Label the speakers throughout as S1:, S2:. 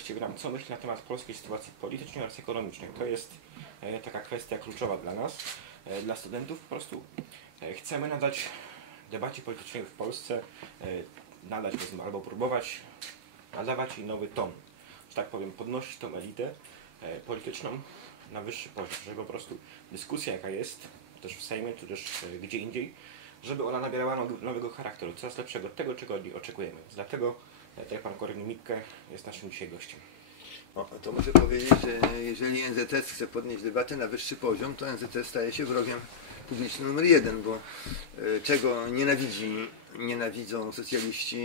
S1: właściwie nam, co myśli na temat polskiej sytuacji politycznej oraz ekonomicznej. To jest e, taka kwestia kluczowa dla nas, e, dla studentów. Po prostu e, chcemy nadać debacie politycznej w Polsce, nadać albo próbować nadawać jej nowy ton. Że tak powiem, podnosić tą elitę polityczną na wyższy poziom, żeby po prostu dyskusja jaka jest, też w Sejmie, czy też gdzie indziej, żeby ona nabierała now- nowego charakteru, coraz lepszego, tego czego oczekujemy. Dlatego tutaj pan Korwin Mikke jest naszym dzisiaj gościem.
S2: O, to muszę powiedzieć, że jeżeli NZS chce podnieść debatę na wyższy poziom, to NZS staje się wrogiem publicznym numer jeden, bo e, czego nienawidzi, nienawidzą socjaliści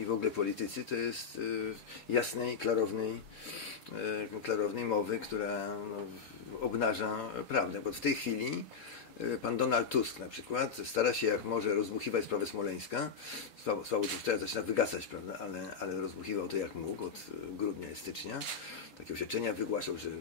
S2: i w ogóle politycy, to jest e, jasnej, klarownej, e, klarownej mowy, która no, obnaża prawdę. Bo w tej chwili e, pan Donald Tusk na przykład stara się jak może rozbuchiwać sprawę Smoleńska. Słabo, słabo to teraz zaczyna wygasać, prawda, ale, ale rozbuchiwał to jak mógł od e, grudnia i stycznia. Takie oświadczenia wygłaszał, że e,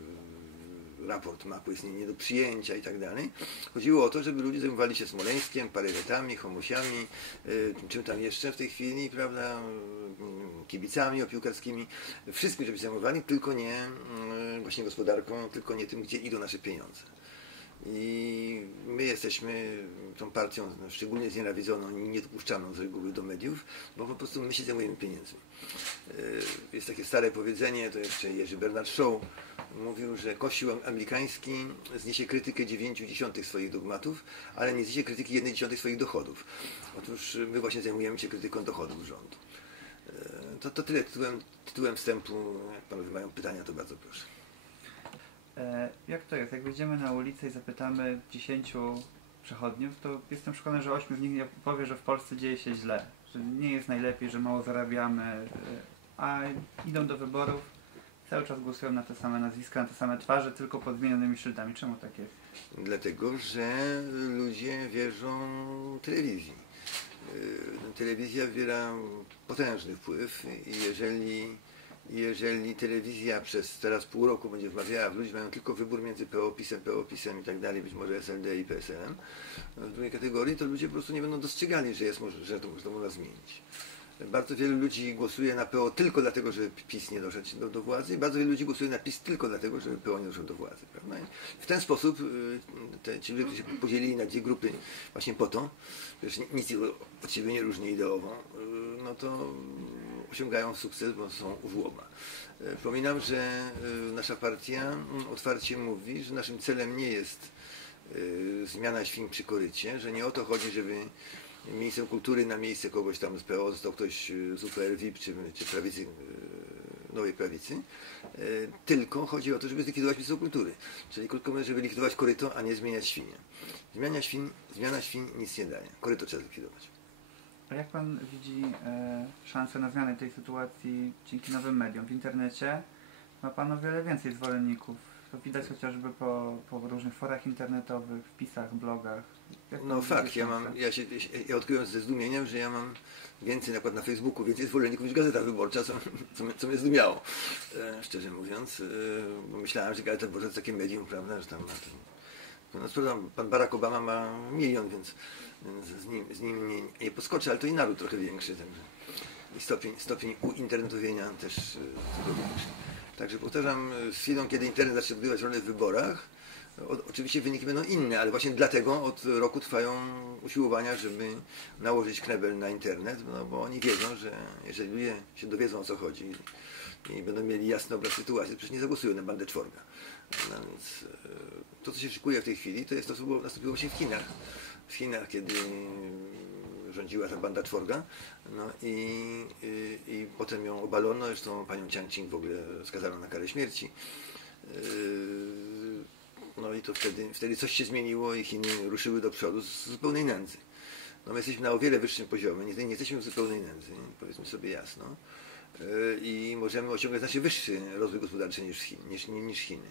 S2: raport mapy jest nie, nie do przyjęcia i tak dalej. Chodziło o to, żeby ludzie zajmowali się Smoleńskiem, paryretami, homusiami, y, czym tam jeszcze w tej chwili, prawda, y, kibicami opiłkarskimi, wszystkim, żeby się zajmowali, tylko nie y, właśnie gospodarką, tylko nie tym, gdzie idą nasze pieniądze. I my jesteśmy tą partią szczególnie znienawidzoną i niedopuszczaną z reguły do mediów, bo po prostu my się zajmujemy pieniędzmi. Y, Jest takie stare powiedzenie, to jeszcze Jerzy Bernard Shaw mówił, że Kościół amerykański zniesie krytykę 9 dziesiątych swoich dogmatów, ale nie zniesie krytyki 1 dziesiątej swoich dochodów. Otóż my właśnie zajmujemy się krytyką dochodów rządu. Y, To, to tyle tytułem, tytułem wstępu. Jak panowie mają pytania, to bardzo proszę.
S3: E, jak to jest? Jak wyjdziemy na ulicę i zapytamy 10 przechodniów, to jestem przekonany, że 8 z nich nie powie, że w Polsce dzieje się źle, że nie jest najlepiej, że mało zarabiamy, e, a idą do wyborów, cały czas głosują na te same nazwiska, na te same twarze, tylko pod zmienionymi szyldami. Czemu tak jest?
S2: Dlatego, że ludzie wierzą telewizji. Yy, Telewizja wywiera potężny wpływ i jeżeli, jeżeli telewizja przez teraz pół roku będzie wmawiała, ludzie mają tylko wybór między PO-PiSem, PO-PiSem i tak dalej, być może SLD i PSL-em, w drugiej kategorii, to ludzie po prostu nie będą dostrzegali, że, jest, że, to, to można zmienić. Bardzo wielu ludzi głosuje na PO tylko dlatego, że PiS nie doszedł do, do władzy i bardzo wielu ludzi głosuje na PiS tylko dlatego, że PO nie doszedł do władzy. Prawda? I w ten sposób y, te, ci ludzie, się podzielili na dwie grupy właśnie po to, że nic od siebie nie różni ideowo, y, no to osiągają sukces, bo są u żłoba. Y, Przypominam, że y, nasza partia mm, otwarcie mówi, że naszym celem nie jest y, zmiana świń przy korycie, że nie o to chodzi, żeby ministrem kultury na miejsce kogoś tam z PO został ktoś z UPR VIP czy, czy prawicy, nowej prawicy, tylko chodzi o to, żeby zlikwidować Ministerstwo Kultury. Czyli krótko mówiąc, żeby likwidować koryto, a nie zmieniać świnie. Zmiana świn, zmiana świn nic nie daje. Koryto trzeba zlikwidować.
S3: A jak pan widzi e, szansę na zmianę tej sytuacji dzięki nowym mediom? W internecie ma pan o wiele więcej zwolenników. To widać chociażby po, po różnych forach internetowych, wpisach, blogach. Jak
S2: No fakt, ja mam, ja, się, ja odkryłem ze zdumieniem, że ja mam więcej na na Facebooku, więcej zwolenników niż Gazeta Wyborcza, co, co, mnie- co mnie zdumiało, e, szczerze mówiąc, e, bo myślałem, że Gazeta Wyborcza to takie medium, prawda, że tam ma ten, no, sprawdzam, pan Barack Obama ma milion, więc, więc z nim, z nim nie, nie poskoczę, ale to i naród trochę większy, także i stopień, stopień uinternetowienia też e, tego większy. Także powtarzam, e, z chwilą, kiedy internet zacznie odgrywać rolę w wyborach, o, oczywiście wyniki będą inne, ale właśnie dlatego od roku trwają usiłowania, żeby nałożyć knebel na internet, no bo oni wiedzą, że jeżeli ludzie się dowiedzą o co chodzi i będą mieli jasny obraz sytuacji, przecież nie zagłosują na bandę czworga. No więc e, to, co się szykuje w tej chwili, to jest to, co nastąpiło właśnie w Chinach. W Chinach, kiedy rządziła ta banda czworga, no i, i, i potem ją obalono, zresztą panią Chiang Ching w ogóle skazano na karę śmierci. Yy, No i to wtedy, wtedy coś się zmieniło i Chiny ruszyły do przodu z zupełnej nędzy. No my jesteśmy na o wiele wyższym poziomie, nie, nie jesteśmy w zupełnej nędzy, powiedzmy sobie jasno. Yy, I możemy osiągać znacznie wyższy rozwój gospodarczy niż, Chin, niż, niż Chiny.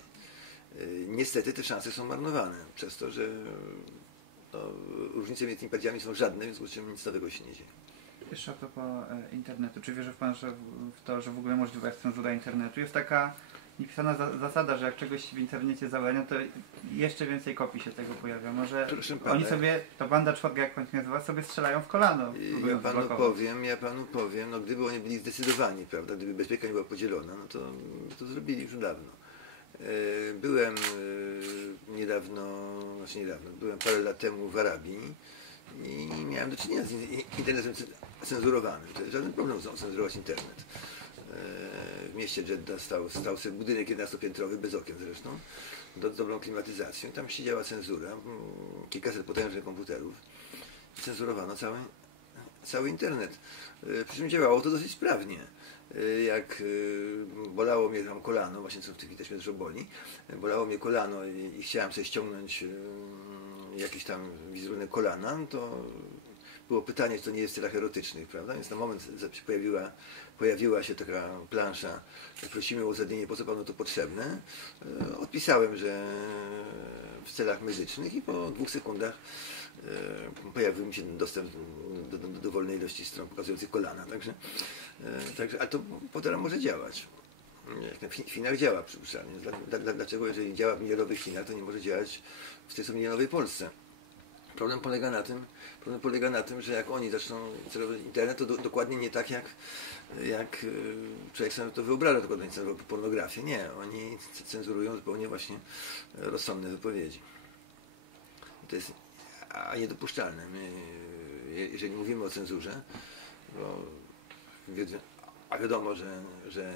S2: Yy, Niestety te szanse są marnowane przez to, że no, różnice między tymi partiami są żadne, w związku z czym nic nowego się nie dzieje.
S3: Jeszcze a propos e, internetu. Czy wierzy pan że w to, że w ogóle możliwa jest cenzura internetu? Jest taka niepisana za, zasada, że jak czegoś w internecie zawalnia, to jeszcze więcej kopii się tego pojawia. Może
S2: pana.
S3: oni sobie, ta banda czworga, jak pan się nazywa, sobie strzelają w kolano.
S2: Ja panu
S3: blokować.
S2: powiem, ja panu powiem, no gdyby oni byli zdecydowani, prawda, gdyby bezpieka nie była podzielona, no to, to zrobili już dawno. E, Byłem e, niedawno, znaczy niedawno, byłem parę lat temu w Arabii i miałem do czynienia z in- internetem cenzurowanym. To jest żaden problem cenzurować internet. Mieście Jeddah stał, stał sobie budynek 11-piętrowy, bez okien zresztą, z dobrą klimatyzacją. Tam siedziała cenzura, mm, kilkaset potężnych komputerów. Cenzurowano cały, cały internet. E, Przy czym działało to dosyć sprawnie. E, Jak e, bolało mnie tam kolano, właśnie co w chwili też mnie dużo boli, bolało mnie kolano i, i chciałem sobie ściągnąć jakiś tam wizerunek kolana, no to było pytanie, czy to nie jest w celach erotycznych, prawda? Więc na moment pojawiła, pojawiła się taka plansza, prosimy o uzasadnienie, po co panu to potrzebne. E, Odpisałem, że w celach medycznych i po dwóch sekundach e, pojawił mi się dostęp do, do, do dowolnej ilości stron pokazujących kolana. Także, e, także, ale to potem może działać. Chi- Chinach działa przypuszczalnie. Dla, dla, dla, dlaczego jeżeli działa w milionowych Chinach, to nie może działać w tej samej milionowej Polsce? Problem polega na tym, problem polega na tym, że jak oni zaczną celować internet, to do, dokładnie nie tak jak, jak e, człowiek sobie to wyobraża, dokładnie cenzurują pornografię. Nie, oni cenzurują zupełnie właśnie e, rozsądne wypowiedzi. To jest a niedopuszczalne. My, je- jeżeli mówimy o cenzurze, bo a wiadomo, że, że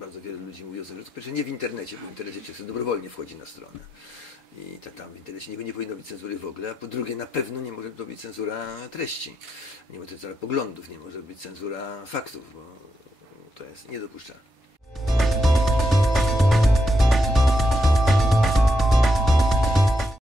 S2: bardzo wiele ludzi mówi o cenzurze, to nie w internecie, bo w internecie człowiek dobrowolnie wchodzi na stronę. I ta, tam w internecie nie, nie powinno być cenzury w ogóle, a po drugie na pewno nie może to być cenzura treści, nie może być cenzura poglądów, nie może być cenzura faktów, bo to jest niedopuszczalne.